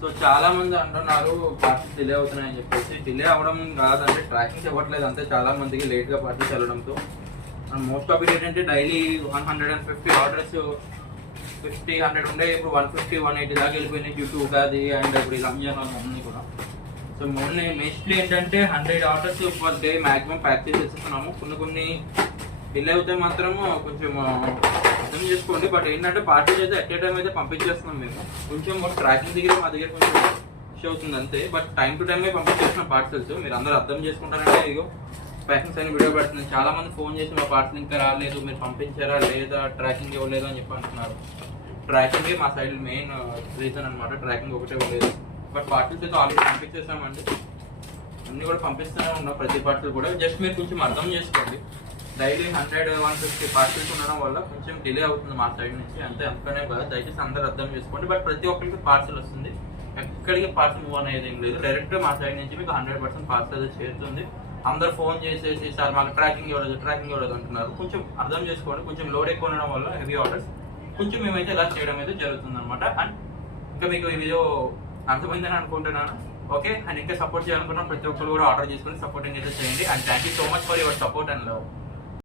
So చాలా మంది అంటున్నారు పార్సల్స్ డిలే అవుతున్నాయని చెప్పేసి. డిలే అవ్వడం కాదంటే ట్రాకింగ్ ఇవ్వట్లేదు అంతే, చాలా మందికి లేట్గా పార్సల్స్ వెళ్ళడంతో. మోస్ట్ ఆఫ్ ఇట్ ఏంటంటే డైలీ 150 ఆర్డర్స్ 50-100 ఉండే, ఇప్పుడు 150-180 దాకా వెళ్ళిపోయినాయి డ్యూ టు ఉగాది అండ్ ఇప్పుడు రంజాన్ అన్నీ కూడా. సో మోస్ట్లీ ఏంటంటే 100 orders per day maximum pack చేసేస్తున్నాము. కొన్ని డిలే అవుతే మాత్రము కొంచెం అర్థం చేసుకోండి. బట్ ఏంటంటే పార్టీస్ అయితే ఎట్ ఏ టైం అయితే పంపించేస్తున్నాం మేము. కొంచెం ట్రాకింగ్ దగ్గర మా దగ్గర కొంచెం ఇష్యూ అవుతుంది అంతే. బట్ టైం టు టైమే పంపించేస్తున్నాం పార్సల్స్. మీరు అందరూ అర్థం చేసుకుంటారంటే ఇగో ప్యాకింగ్స్ అని వీడియో పెడుతున్నాను. చాలా మంది ఫోన్ చేసి మా పార్సల్ ఇంకా రాలేదు, మీరు పంపించారా లేదా, ట్రాకింగ్ ఇవ్వలేదు అని చెప్పి అంటున్నారు. ట్రాకింగే మా సైడ్ మెయిన్ రీజన్ అనమాట, ట్రాకింగ్ ఒకటే ఇవ్వలేదు. బట్ పార్సల్స్ అయితే ఆల్రెడీ పంపించేసామండి, అన్నీ కూడా పంపిస్తూనే ఉన్నాం ప్రతి పార్సల్ కూడా. జస్ట్ మీరు కొంచెం అర్థం చేసుకోండి. డైలీ 100-150 పార్సల్స్ ఉండడం వల్ల కొంచెం డిలే అవుతుంది మా సైడ్ నుంచి అంతే, అందుకనే కదా. దయచేసి అందరూ అర్థం చేసుకోండి. బట్ ప్రతి ఒక్కరికి పార్సల్ వస్తుంది, ఎక్కడికి పార్సల్ మూవ్ అనేది ఏం లేదు. డైరెక్ట్గా మా సైడ్ నుంచి మీకు 100% పార్సల్ అయితే చేరుతుంది. అందరు ఫోన్ చేసేసి సార్ మాకు ట్రాకింగ్ ఇవ్వలేదు అంటున్నారు. కొంచెం అర్థం చేసుకోండి. కొంచెం లోడ్ ఎక్కువ ఉండడం వల్ల హెవీ ఆర్డర్స్ కొంచెం మేమైతే ఇలా చేయడం అయితే జరుగుతుంది అనమాట. అండ్ ఇంకా మీకు ఈ వీడియో అర్థమైందని అనుకుంటున్నాను. ఓకే, అండ్ ఇంకా సపోర్ట్ చేయాలనుకున్న ప్రతి ఒక్కరు కూడా ఆర్డర్ చేసుకుని సపోర్టింగ్ అయితే చేయండి. And thank you so much for your support and love.